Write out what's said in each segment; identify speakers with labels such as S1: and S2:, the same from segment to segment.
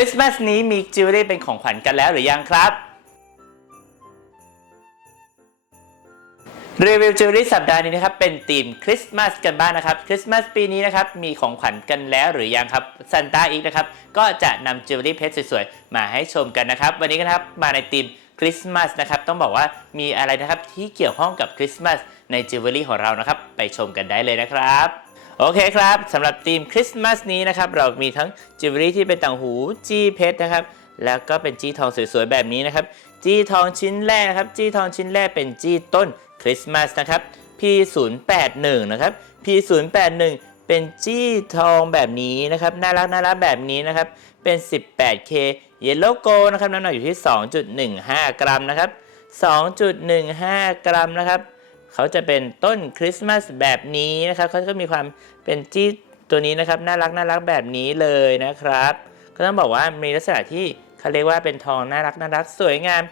S1: ริสต์มาสนี้มีจิวเวลรี่เป็นของขวัญกันแล้วหรือยังครับ รีวิวจิวเวลรี่สัปดาห์นี้นะครับเป็นธีมคริสต์มาสกันบ้างนะครับ คริสต์มาสปีนี้นะครับมีของขวัญกันแล้วหรือยังครับซันต้าอีกนะครับก็จะนำจิวเวลรี่เพชรสวยๆ มาให้ชมกันนะครับ วันนี้นะครับมาในธีมคริสต์มาสนะครับต้องบอกว่ามีอะไรนะครับที่เกี่ยวข้องกับคริสต์มาสในจิวเวลรี่ของเรานะครับ ไปชมกันได้เลยนะครับ โอเคครับสำหรับธีมคริสต์มาสนี้นะครับ เรามีทั้งจิวเวลรี่ที่เป็นต่างหูจี้เพชรนะครับ แล้วก็เป็นจี้ทองสวยๆแบบนี้นะครับ จี้ทองชิ้นแรกนะครับ จี้ทองชิ้นแรกเป็นจี้ต้นคริสต์มาสนะครับ P081 นะครับ P081 เป็นจี้ทองแบบนี้นะครับ น่ารักน่ารักแบบนี้นะครับ เป็น 18K Yellow Gold นะครับ น้ำหนักอยู่ที่ 2.15 กรัมนะครับ 2.15 กรัมนะครับ เขาจะเป็นต้นคริสต์มาสแบบนี้นะครับเขาก็มีความเป็นจี้ตัวนี้นะครับน่ารักน่ารักแบบนี้เลยนะครับ ก็ต้องบอกว่ามีลักษณะที่เขาเรียกว่าเป็นทองน่ารักน่ารักสวยงาม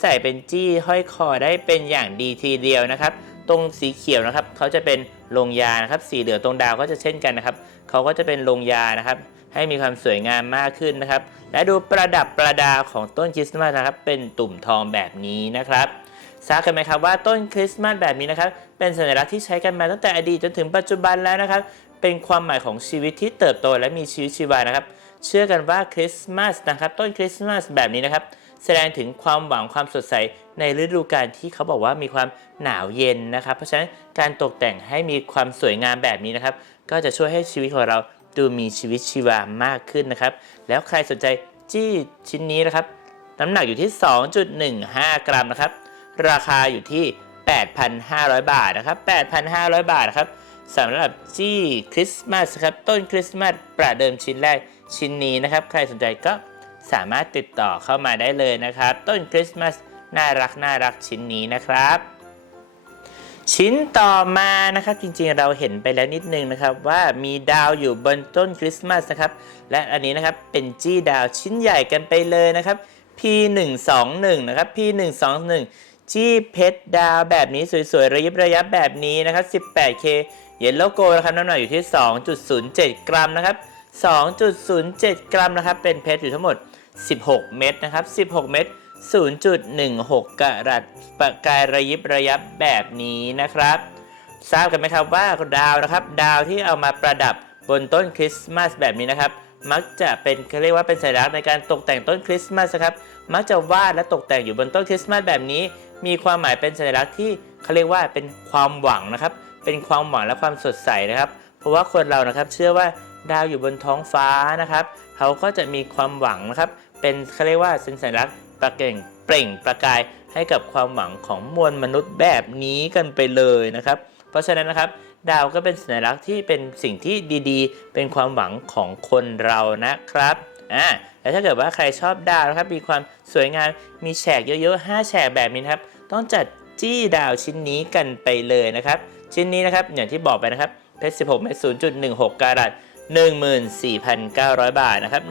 S1: ใส่เป็นจี้ห้อยคอได้เป็นอย่างดีทีเดียวนะครับ ตรงสีเขียวนะครับเขาจะเป็นลงยานะครับ สีเหลืองตรงดาวก็จะเช่นกันนะครับเขาก็จะเป็นลงยานะครับให้มีความสวยงามมากขึ้นนะครับ และดูประดับประดาของต้นคริสต์มาสนะครับ เป็นตุ่มทองแบบนี้นะครับ ทราบกันไหมครับว่าต้นคริสต์มาสแบบนี้นะครับเป็นสัญลักษณ์ที่ใช้กันมาตั้งแต่อดีตจนถึงปัจจุบันแล้วนะครับ เป็นความหมายของชีวิตที่เติบโตและมีชีวิตชีวานะครับ เชื่อกันว่าคริสต์มาสนะครับต้นคริสต์มาสแบบนี้นะครับแสดงถึงความหวังความสดใสในฤดูกาลที่เขาบอกว่ามีความหนาวเย็นนะครับ เพราะฉะนั้นการตกแต่งให้มีความสวยงามแบบนี้นะครับ ก็จะช่วยให้ชีวิตของเราดูมีชีวิตชีวามากขึ้นนะครับ แล้วใครสนใจจี้ชิ้นนี้นะครับ น้ำหนักอยู่ที่ 2.15 กรัมนะครับ ราคาอยู่ที่ 8,500 บาทนะครับ 8,500 บาทนะครับสำหรับจี้คริสต์มาสครับต้นคริสต์มาสประเดิมชิ้นแรกชิ้นนี้นะครับ ใครสนใจก็สามารถติดต่อเข้ามาได้เลยนะครับ ต้นคริสต์มาสน่ารักน่ารักชิ้นนี้นะครับ ชิ้นต่อมานะครับจริงๆเราเห็นไปแล้วนิดนึงนะครับ ว่ามีดาวอยู่บนต้นคริสต์มาสนะครับ และอันนี้นะครับเป็นจี้ดาวชิ้นใหญ่กันไปเลยนะครับ P121 นะครับ P121 จี้เพชรดาวแบบนี้สวยๆ ระยิบระยับแบบนี้นะครับ 18K เยลโลโกนะครับน้ำหนักอยู่ที่ 2.07 กรัมนะครับ 2.07 กรัมนะครับ เป็นเพชรอยู่ทั้งหมด 16 เม็ดนะครับ 16 เม็ด0.16กะรัตประกายระยิบระยับแบบนี้นะครับ ทราบกันไหมครับว่าดาวนะครับ ดาวที่เอามาประดับบนต้นคริสต์มาสแบบนี้นะครับ มักจะเป็นเขาเรียกว่าเป็นสัญลักษณ์ในการตกแต่งต้นคริสต์มาสครับ มักจะวาดและตกแต่งอยู่บนต้นคริสต์มาสแบบนี้ มีความหมายเป็นสัญลักษณ์ที่เขาเรียกว่าเป็นความหวังนะครับ เป็นความหวังและความสดใสนะครับ เพราะว่าคนเรานะครับเชื่อว่าดาวอยู่บนท้องฟ้านะครับ เขาก็จะมีความหวังนะครับ เป็นเขาเรียกว่าเป็นสัญลักษณ์ประเก่งเปล่งประกายให้กับความหวังของมวลมนุษย์แบบนี้กันไปเลยนะครับ เพราะฉะนั้นนะครับ ดาวก็เป็นสัญลักษณ์ที่เป็นสิ่งที่ดีๆ เป็นความหวังของคนเรานะครับ อ่าแล้วถ้าเกิดว่าใครชอบดาวนะครับ มีความสวยงาม มีแฉกเยอะๆ 5 แฉกแบบนี้นะครับ ต้องจัดจี้ดาวชิ้นนี้กันไปเลยนะครับ ชิ้นนี้นะครับ อย่างที่บอกไปนะครับ เพชร 16เมตร0.16กรัต14,900 บาทนะครับ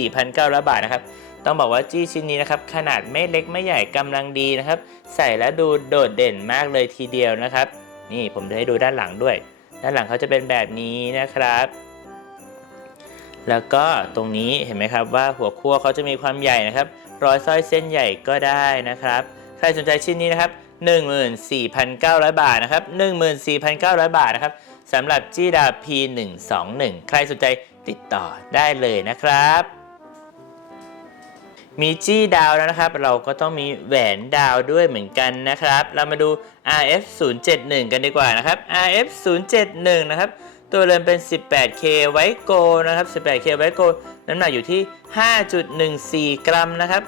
S1: 14,900 บาทนะครับ ต้องบอกว่าจี้ชิ้นนี้นะครับ ขนาดไม่เล็กไม่ใหญ่กำลังดีนะครับ ใส่แล้วดูโดดเด่นมากเลยทีเดียวนะครับ นี่ผมจะให้ดูด้านหลังด้วย ด้านหลังเขาจะเป็นแบบนี้นะครับ แล้วก็ตรงนี้เห็นไหมครับว่าหัวคั่วเขาจะมีความใหญ่นะครับ รอยสร้อยเส้นใหญ่ก็ได้นะครับ ใครสนใจชิ้นนี้นะครับ 14,900 บาทนะครับ 14,900 บาทนะครับสำหรับจี้ดา P121 ใครสนใจติดต่อได้เลยนะครับ มีจี้ดาวแล้วนะครับ เราก็ต้องมีแหวนดาวด้วยเหมือนกันนะครับ เรามาดู RF 071 กันดีกว่านะครับ RF 071 นะครับ ตัวเรือนเป็น 18K ไวโกนะครับ 18K ไวโกน้ำหนักอยู่ที่ 5.14 กรัมนะครับ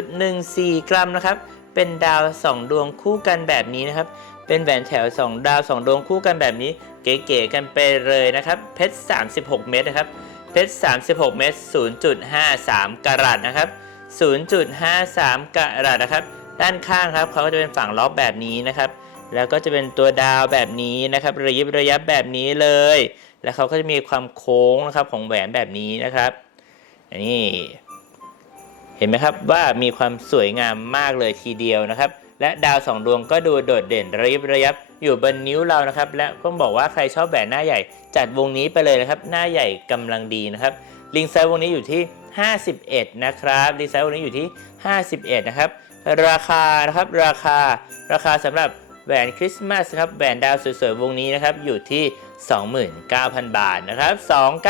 S1: 5.14 กรัมนะครับ เป็นดาว 2 ดวงคู่กันแบบนี้นะครับ เป็นแหวนแถว 2 ดาว 2 ดวงคู่กันแบบนี้ เก๋ๆกันไปเลยนะครับ เพชร 36 เม็ดนะครับ เพชร 36 เม็ด0.53 กรัตนะครับ 0.53 กรัตนะครับ ด้านข้างครับเขาก็จะเป็นฝั่งล็อกแบบนี้นะครับ แล้วก็จะเป็นตัวดาวแบบนี้นะครับ ระยิบระยับแบบนี้เลย แล้วเขาก็จะมีความโค้งนะครับของแหวนแบบนี้นะครับอันนี้เห็นไหมครับว่ามีความสวยงามมากเลยทีเดียวนะครับ และดาวสองดวงก็ดูโดดเด่นระยิบระยับอยู่บนนิ้วเรานะครับ และต้องบอกว่าใครชอบแหวนหน้าใหญ่ จัดวงนี้ไปเลยนะครับ หน้าใหญ่กำลังดีนะครับ ลิงไซส์วงนี้อยู่ที่ 51 นะครับดีไซน์วงนี้อยู่ที่ 51 นะครับ ราคานะครับราคาราคาสำหรับ แหวนคริสต์มาสครับแหวนดาวสวยๆวงนี้นะครับอยู่ที่ 29,000 บาทนะครับ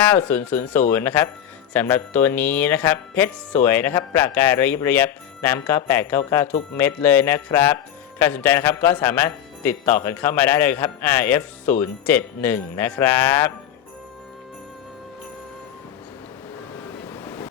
S1: 29000 นะครับสำหรับตัวนี้นะครับเพชรสวยนะครับปรากายระยิบระยับน้ำ9899 ทุกเม็ดเลยนะครับใครสนใจนะครับก็สามารถติดต่อกันเข้ามาได้เลยครับ RF 071นะครับ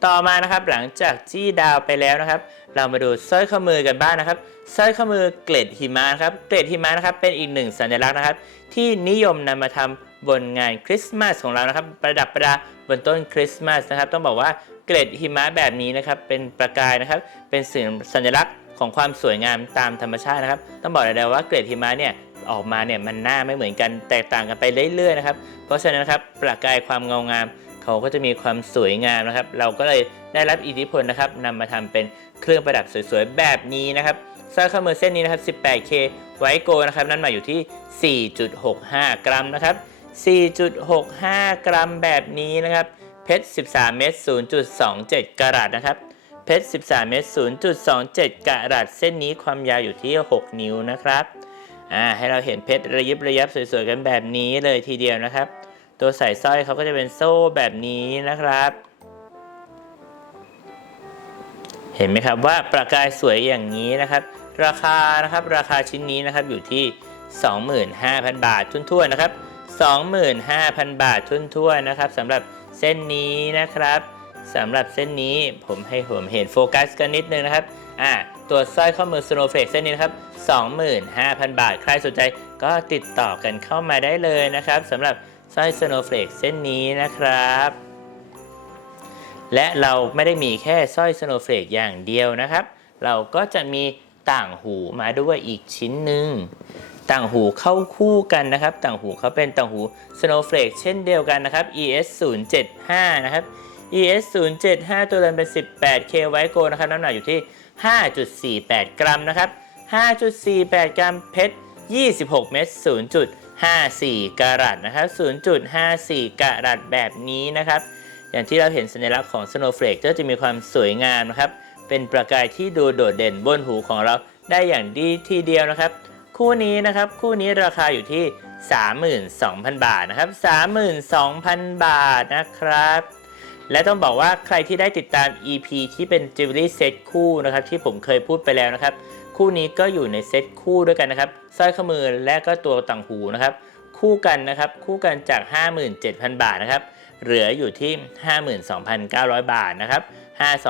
S1: ต่อมานะครับหลังจากจี้ดาวไปแล้วนะครับ เรามาดูสร้อยข้อมือกันบ้างนะครับ สร้อยข้อมือเกล็ดหิมะครับ เกล็ดหิมะนะครับเป็นอีกหนึ่งสัญลักษณ์นะครับ ที่นิยมนำมาทำบนงานคริสต์มาสของเรานะครับ ประดับประดาบนต้นคริสต์มาสนะครับ ต้องบอกว่าเกล็ดหิมะแบบนี้นะครับเป็นประกายนะครับ เป็นสิ่งสัญลักษณ์ของความสวยงามตามธรรมชาตินะครับ ต้องบอกเลยนะว่าเกล็ดหิมะเนี่ยออกมาเนี่ยมันหน้าไม่เหมือนกันแตกต่างกันไปเรื่อยๆนะครับ เพราะฉะนั้นครับประกายความเงางามเขาก็จะมีความสวยงามนะครับ เราก็เลยได้รับอิทธิพลนะครับนำมาทำเป็นเครื่องประดับสวยๆแบบนี้นะครับ สร้อยข้อมือเส้นนี้นะครับ 18K ไวโกนะครับน้ำหนักอยู่ที่ 4.65 กรัมนะครับ 4.65 กรัมแบบนี้นะครับ เพชร 13 เม็ด 0.27 กรัตนะครับ เพชร 13 เม็ด 0.27 กรัตเส้นนี้ความยาวอยู่ที่ 6 นิ้วนะครับ อ่า ให้เราเห็นเพชรระยิบระยับสวยๆกันแบบนี้เลยทีเดียวนะครับ ตัวใส่สร้อยเขาก็จะเป็นโซ่แบบนี้นะครับ เห็นไหมครับว่าประกายสวยอย่างนี้นะครับ ราคานะครับราคาชิ้นนี้นะครับอยู่ที่ 25,000 บาททุ่นๆนะครับ 25,000 บาททุ่นๆนะครับสำหรับเส้นนี้นะครับสำหรับเส้นนี้ผมให้ผมเห็นโฟกัสกันนิดนึงนะครับอ่าตัวสร้อยข้อมือ Snowflake เส้นนี้นะครับ 25,000 บาท ใครสนใจก็ติดต่อกันเข้ามาได้เลยนะครับสำหรับสร้อย Snowflake เส้นนี้นะครับ และเราไม่ได้มีแค่สร้อย Snowflake อย่างเดียวนะครับ เราก็จะมีต่างหูมาด้วยอีกชิ้นหนึ่งต่างหูเข้าคู่กันนะครับ ต่างหูเขาเป็นต่างหู Snowflake เช่นเดียวกันนะครับ ES 075นะครับ ES 075ตัวเรือนเป็น 18K ไวโกนะครับ น้ำหนักอยู่ที่ 5.48 กรัมนะครับ 5.48 กรัมเพชร 26 เม็ด0.54 กรัตนะครับ 0.54 กรัตแบบนี้นะครับ อย่างที่เราเห็นสัญลักษณ์ของ Snowflake ก็จะมีความสวยงามนะครับ เป็นประกายที่ดูโดดเด่นบนหูของเราได้อย่างดีทีเดียวนะครับ คู่นี้นะครับคู่นี้ราคาอยู่ที่ 32,000 บาทนะครับ 32,000 บาทนะครับ และต้องบอกว่าใครที่ได้ติดตาม EP ที่เป็น Jewelry Set คู่นะครับ ที่ผมเคยพูดไปแล้วนะครับ คู่นี้ก็อยู่ในเซตคู่ด้วยกันนะครับสร้อยข้อมือและก็ตัวต่างหูนะครับ คู่กันนะครับ คู่กันจาก 57,000 บาทนะครับ เหลืออยู่ที่ 52,900 บาทนะครับ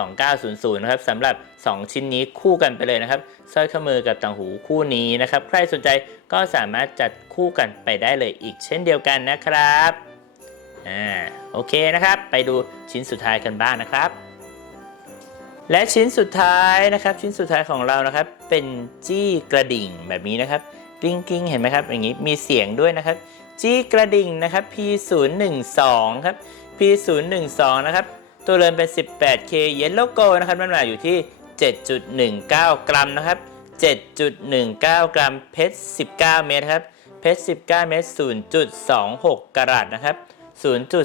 S1: 52900นะครับสำหรับ 2 ชิ้นนี้คู่กันไปเลยนะครับสร้อยข้อมือกับต่างหูคู่นี้นะครับ ใครสนใจก็สามารถจัดคู่กันไปได้เลยอีกเช่นเดียวกันนะครับอ่าโอเคนะครับ ไปดูชิ้นสุดท้ายกันบ้างนะครับ และชิ้นสุดท้ายนะครับ ชิ้นสุดท้ายของเรานะครับ เป็นจี้กระดิ่งแบบนี้นะครับกริ๊งกริ๊งเห็นไหมครับ อย่างนี้มีเสียงด้วยนะครับ จี้กระดิ่งนะครับ P012 ครับ P012 นะครับ ตัวเรือนเป็น 18K Yellow Gold นะครับน้ำหนักอยู่ที่ 7.19 กรัมนะครับ 7.19 กรัม เพชร 19 เมตรครับ เพชร 19 เมตร 0.26 กรัตนะครับ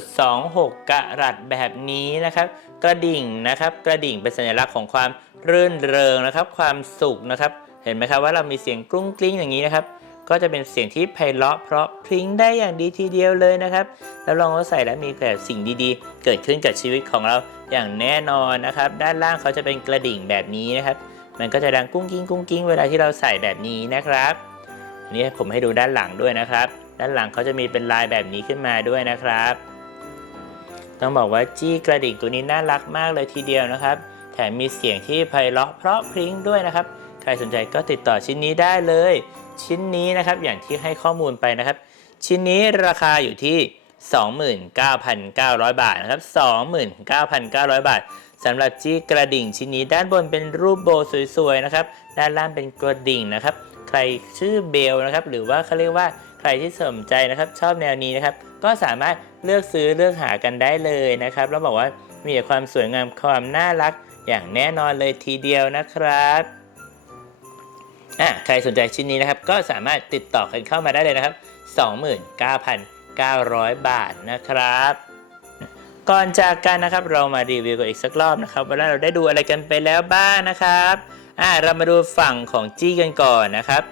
S1: 0.26 กรัตแบบนี้นะครับ กระดิ่งนะครับ กระดิ่งเป็นสัญลักษณ์ของความรื่นเริงนะครับ ความสุขนะครับ เห็นไหมครับว่าเรามีเสียงกรุ้งกริ้งอย่างนี้นะครับ ก็จะเป็นเสียงที่ไพเราะเพราะพริ้งได้อย่างดีทีเดียวเลยนะครับ แล้วลองว่าใส่แล้วมีแต่สิ่งดีๆ เกิดขึ้นกับชีวิตของเราอย่างแน่นอนนะครับ ด้านล่างเขาจะเป็นกระดิ่งแบบนี้นะครับ มันก็จะดังกุ้งกิ้งกุ้งกิ้งเวลาที่เราใส่แบบนี้นะครับอันนี้ผมให้ดูด้านหลังด้วยนะครับ ด้านหลังเขาจะมีเป็นลายแบบนี้ขึ้นมาด้วยนะครับ ต้องบอกว่าจี้กระดิ่งตัวนี้น่ารักมากเลยทีเดียวนะครับ แถมมีเสียงที่ไพเราะเพราะพริ้งด้วยนะครับ ใครสนใจก็ติดต่อชิ้นนี้ได้เลย ชิ้นนี้นะครับ อย่างที่ให้ข้อมูลไปนะครับ ชิ้นนี้ราคาอยู่ที่ 29,900 บาทนะครับ 29,900 บาทสำหรับจี้กระดิ่งชิ้นนี้ด้านบนเป็นรูปโบว์สวยๆนะครับ ด้านล่างเป็นกระดิ่งนะครับ ใครชื่อเบลนะครับ หรือว่าเขาเรียกว่าใครที่สนใจนะครับ ชอบแนวนี้นะครับ ก็สามารถเลือกซื้อเลือกหากันได้เลยนะครับแล้วบอกว่ามีความสวยงามความน่ารักอย่างแน่นอนเลยทีเดียวนะครับ อะใครสนใจชิ้นนี้นะครับ ก็สามารถติดต่อกันเข้ามาได้เลยนะครับ 29,900 บาทนะครับก่อนจากกันนะครับเรามารีวิวกันอีกสักรอบนะครับว่าเราได้ดูอะไรกันไปแล้วบ้างนะครับอ่าเรามาดูฝั่งของจี้กันก่อนนะครับ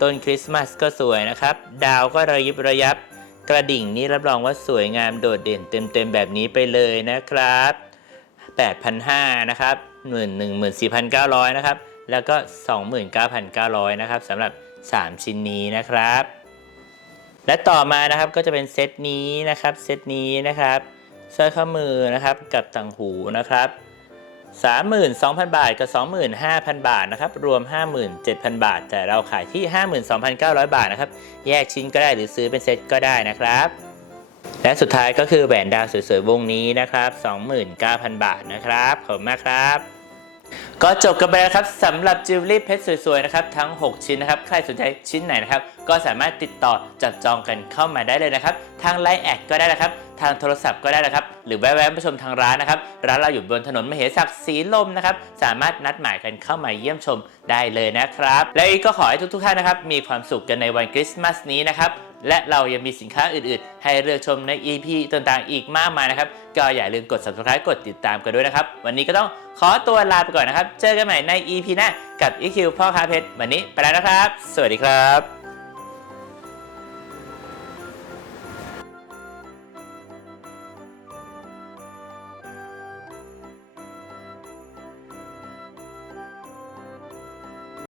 S1: ต้นคริสต์มาสก็สวยนะครับ ดาวก็ระยิบระยับ กระดิ่งนี่รับรองว่าสวยงามโดดเด่นเต็มๆแบบนี้ไปเลยนะครับ 8,500นะครับ14,900 นะครับ แล้วก็ 29,900นะครับสำหรับ 3 ชิ้นนี้นะครับ และต่อมานะครับก็จะเป็นเซตนี้นะครับเซตนี้นะครับสร้อยข้อมือนะครับกับต่างหูนะครับ 32,000 บาทกับ 25,000 บาทนะครับรวม 57,000 บาท แต่เราขายที่ 52,900 บาทนะครับแยกชิ้นก็ได้หรือซื้อเป็นเซตก็ได้นะครับ และสุดท้ายก็คือแหวนดาวสวยๆวงนี้นะครับ 29,000 บาทนะครับขอบคุณมากครับ ก็จบกันไปแล้วครับสำหรับจิวเวลรี่เพชรสวยๆนะครับทั้ง 6 ชิ้นนะครับ ใครสนใจชิ้นไหนนะครับ ก็สามารถติดต่อจับจองกันเข้ามาได้เลยนะครับ ทางไลน์แอดก็ได้นะครับ ทางโทรศัพท์ก็ได้นะครับ หรือแวะๆมาชมทางร้านนะครับ ร้านเราอยู่บนถนนมเหศักดิ์ศรีลมนะครับ สามารถนัดหมายกันเข้ามาเยี่ยมชมได้เลยนะครับ และอีกก็ขอให้ทุกๆท่านนะครับ มีความสุขกันในวันคริสต์มาสนี้นะครับ และเรายังมีสินค้าอื่นๆ ให้เลือกชมใน EP ต่างๆ อีกมากมายนะครับ ก็อย่าลืมกด subscribe กดติดตามกันด้วยนะครับ วันนี้ก็ต้องขอตัวลาไปก่อนนะครับ เจอกันใหม่ใน EP หน้ากับ EQ พ่อค้าเพชร วันนี้ไปแล้วนะครับ สวัสดีครับ